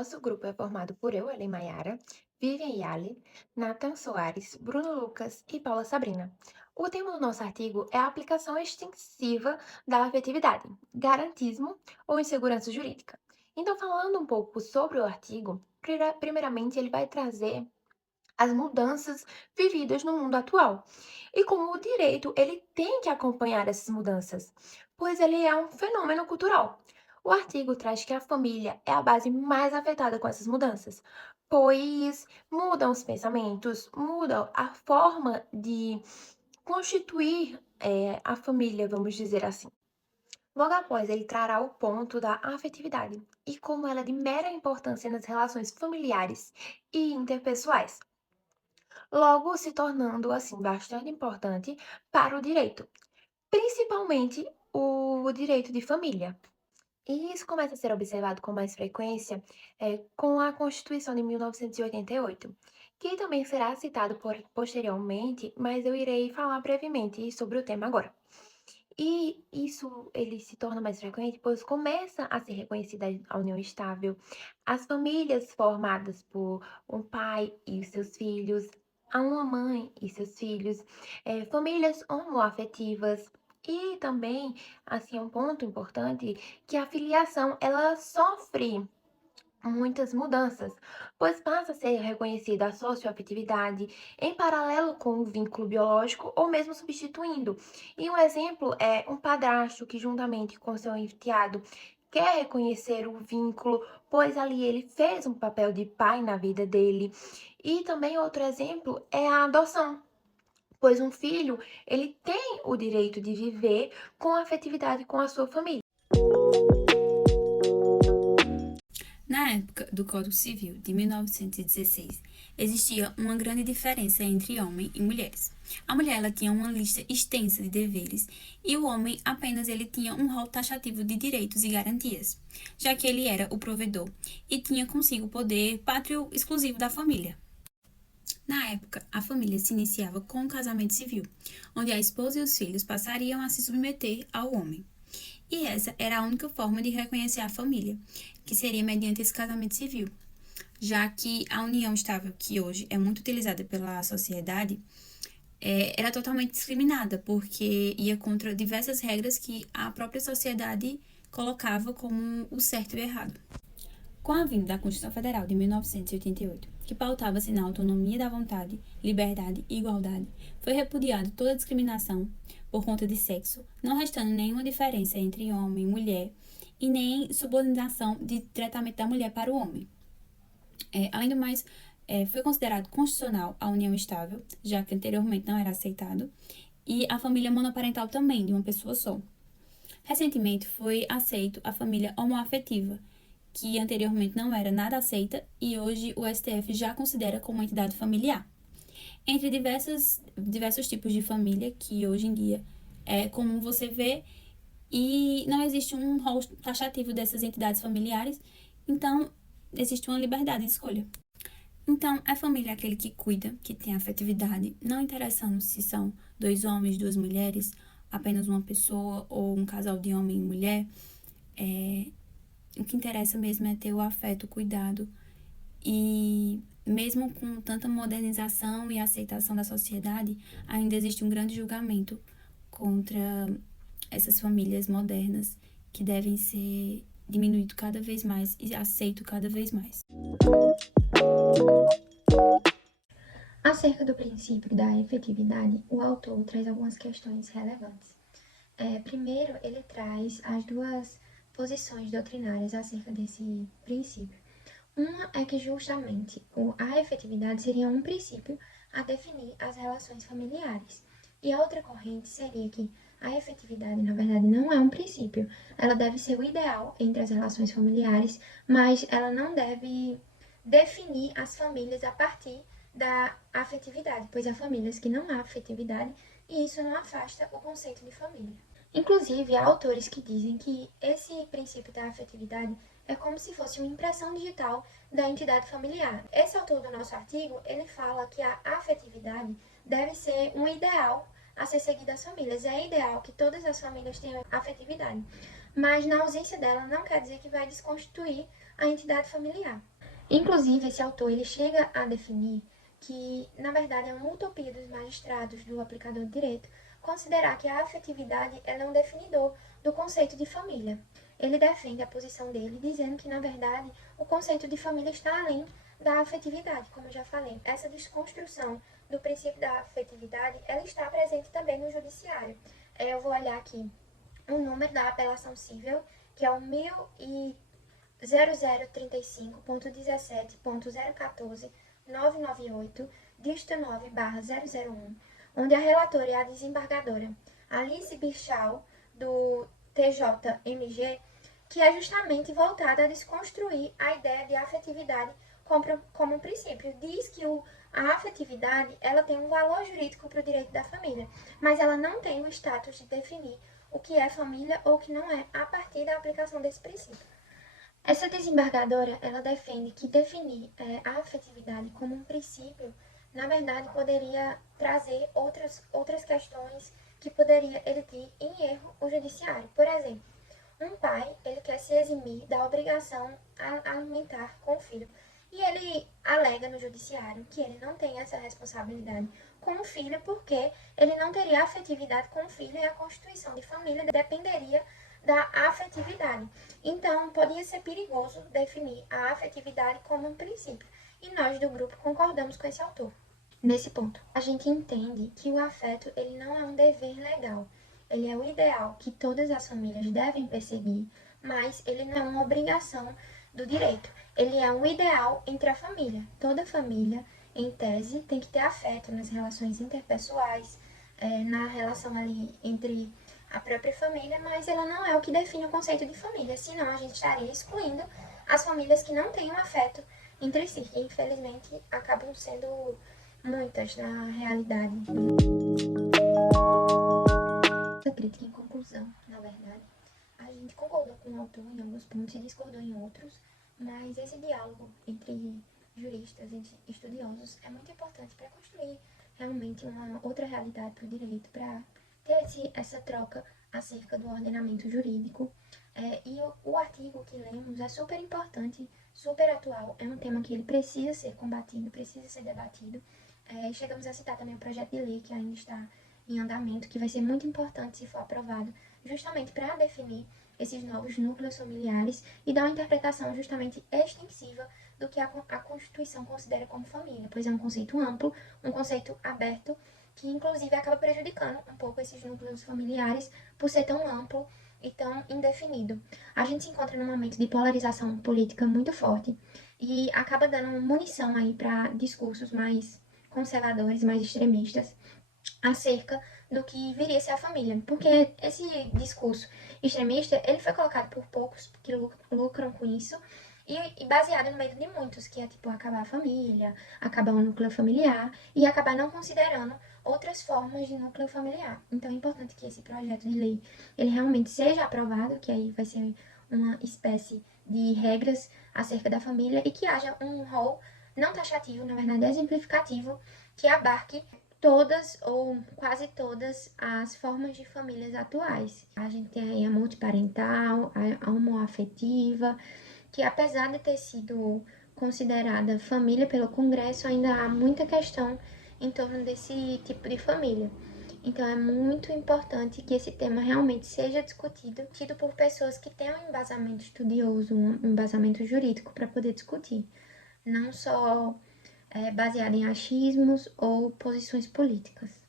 nosso grupo é formado por eu, Ellen Maiara, Vivian Yali, Nathan Soares, Bruno Lucas e Paula Sabrina. O tema do nosso artigo é a aplicação extensiva da afetividade, garantismo ou insegurança jurídica. Então, falando um pouco sobre o artigo, primeiramente ele vai trazer as mudanças vividas no mundo atual. E como o direito, ele tem que acompanhar essas mudanças, pois ele é um fenômeno cultural. O artigo traz que a família é a base mais afetada com essas mudanças, pois mudam os pensamentos, mudam a forma de constituir a família, vamos dizer assim. Logo após, ele trará o ponto da afetividade e como ela é de mera importância nas relações familiares e interpessoais, logo se tornando assim bastante importante para o direito, principalmente o direito de família. E isso começa a ser observado com mais frequência com a Constituição de 1988, que também será citado posteriormente, mas eu irei falar brevemente sobre o tema agora. E isso ele se torna mais frequente, pois começa a ser reconhecida a união estável, as famílias formadas por um pai e os seus filhos, a uma mãe e seus filhos, famílias homoafetivas. E também, assim, um ponto importante, que a filiação, ela sofre muitas mudanças, pois passa a ser reconhecida a socioafetividade em paralelo com o vínculo biológico ou mesmo substituindo. E um exemplo é um padrasto que, juntamente com seu enteado, quer reconhecer o vínculo, pois ali ele fez um papel de pai na vida dele. E também outro exemplo é a adoção. Pois um filho, ele tem o direito de viver com afetividade com a sua família. Na época do Código Civil de 1916, existia uma grande diferença entre homem e mulheres. A mulher ela tinha uma lista extensa de deveres e o homem apenas ele tinha um rol taxativo de direitos e garantias, já que ele era o provedor e tinha consigo o poder pátrio exclusivo da família. Na época, a família se iniciava com o casamento civil, onde a esposa e os filhos passariam a se submeter ao homem. E essa era a única forma de reconhecer a família, que seria mediante esse casamento civil, já que a união estável, que hoje é muito utilizada pela sociedade, era totalmente discriminada, porque ia contra diversas regras que a própria sociedade colocava como o certo e o errado. Com a vinda da Constituição Federal de 1988, que pautava-se na autonomia da vontade, liberdade e igualdade, foi repudiada toda discriminação por conta de sexo, não restando nenhuma diferença entre homem e mulher e nem subordinação de tratamento da mulher para o homem. Além do mais, foi considerado constitucional a união estável, já que anteriormente não era aceitado, e a família monoparental também, de uma pessoa só. Recentemente foi aceito a família homoafetiva, que anteriormente não era nada aceita e hoje o STF já considera como entidade familiar. Entre diversos tipos de família que hoje em dia é comum você ver e não existe um rol taxativo dessas entidades familiares, então existe uma liberdade de escolha. Então, a família é aquele que cuida, que tem afetividade, não interessando se são dois homens, duas mulheres, apenas uma pessoa ou um casal de homem e mulher. O que interessa mesmo é ter o afeto, o cuidado. E mesmo com tanta modernização e aceitação da sociedade, ainda existe um grande julgamento contra essas famílias modernas que devem ser diminuído cada vez mais e aceito cada vez mais. Acerca do princípio da efetividade, o autor traz algumas questões relevantes. Primeiro, ele traz as duas posições doutrinárias acerca desse princípio. Uma é que justamente a efetividade seria um princípio a definir as relações familiares. E a outra corrente seria que a efetividade, na verdade, não é um princípio. Ela deve ser o ideal entre as relações familiares, mas ela não deve definir as famílias a partir da afetividade, pois há famílias que não há afetividade e isso não afasta o conceito de família. Inclusive, há autores que dizem que esse princípio da afetividade é como se fosse uma impressão digital da entidade familiar. Esse autor do nosso artigo, ele fala que a afetividade deve ser um ideal a ser seguido às famílias. É ideal que todas as famílias tenham afetividade. mas na ausência dela não quer dizer que vai desconstituir a entidade familiar. Inclusive, esse autor ele chega a definir que, na verdade, é uma utopia dos magistrados, do aplicador de direito, considerar que a afetividade é um definidor do conceito de família. Ele defende a posição dele, dizendo que, na verdade, o conceito de família está além da afetividade, como eu já falei. Essa desconstrução do princípio da afetividade, ela está presente também no judiciário. Eu vou olhar aqui o número da apelação civil, que é o 0035.17.014.098, dígito 9/001, onde a relatora é a desembargadora Alice Bichal, do TJMG, que é justamente voltada a desconstruir a ideia de afetividade como um princípio. Diz que a afetividade ela tem um valor jurídico para o direito da família, mas ela não tem o status de definir o que é família ou o que não é, a partir da aplicação desse princípio. Essa desembargadora, ela defende que definir a afetividade como um princípio, na verdade, poderia trazer outras questões que poderia emitir em erro o judiciário. Por exemplo, um pai, ele quer se eximir da obrigação alimentar com o filho. E ele alega no judiciário que ele não tem essa responsabilidade com o filho porque ele não teria afetividade com o filho e a constituição de família dependeria da afetividade. Então, podia ser perigoso definir a afetividade como um princípio. E nós do grupo concordamos com esse autor. Nesse ponto, a gente entende que o afeto ele não é um dever legal. Ele é o ideal que todas as famílias devem perseguir, mas ele não é uma obrigação do direito. Ele é um ideal entre a família. Toda família, em tese, tem que ter afeto nas relações interpessoais, na relação ali entre a própria família, mas ela não é o que define o conceito de família, senão a gente estaria excluindo as famílias que não têm um afeto entre si, e infelizmente acabam sendo muitas na realidade. Essa crítica em conclusão, na verdade, a gente concordou com o autor em alguns pontos e discordou em outros, mas esse diálogo entre juristas, entre estudiosos, é muito importante para construir realmente uma outra realidade para o direito, para ter essa troca acerca do ordenamento jurídico. E o artigo que lemos é super importante, super atual, é um tema que ele precisa ser combatido, precisa ser debatido. Chegamos a citar também o projeto de lei que ainda está em andamento, que vai ser muito importante se for aprovado, justamente para definir esses novos núcleos familiares e dar uma interpretação justamente extensiva do que a Constituição considera como família, pois é um conceito amplo, um conceito aberto, que inclusive acaba prejudicando um pouco esses núcleos familiares por ser tão amplo e tão indefinido. A gente se encontra num momento de polarização política muito forte e acaba dando munição aí para discursos mais conservadores, mais extremistas, acerca do que viria a ser a família. Porque esse discurso extremista, ele foi colocado por poucos que lucram com isso e baseado no medo de muitos, que é tipo acabar a família, acabar o núcleo familiar e acabar não considerando outras formas de núcleo familiar. Então é importante que esse projeto de lei ele realmente seja aprovado, que aí vai ser uma espécie de regras acerca da família e que haja um rol não taxativo, na verdade exemplificativo, que abarque todas ou quase todas as formas de famílias atuais. A gente tem aí a multiparental, a homoafetiva, que apesar de ter sido considerada família pelo Congresso, ainda há muita questão em torno desse tipo de família. Então é muito importante que esse tema realmente seja discutido, tido por pessoas que tenham um embasamento estudioso, um embasamento jurídico para poder discutir, não só baseado em achismos ou posições políticas.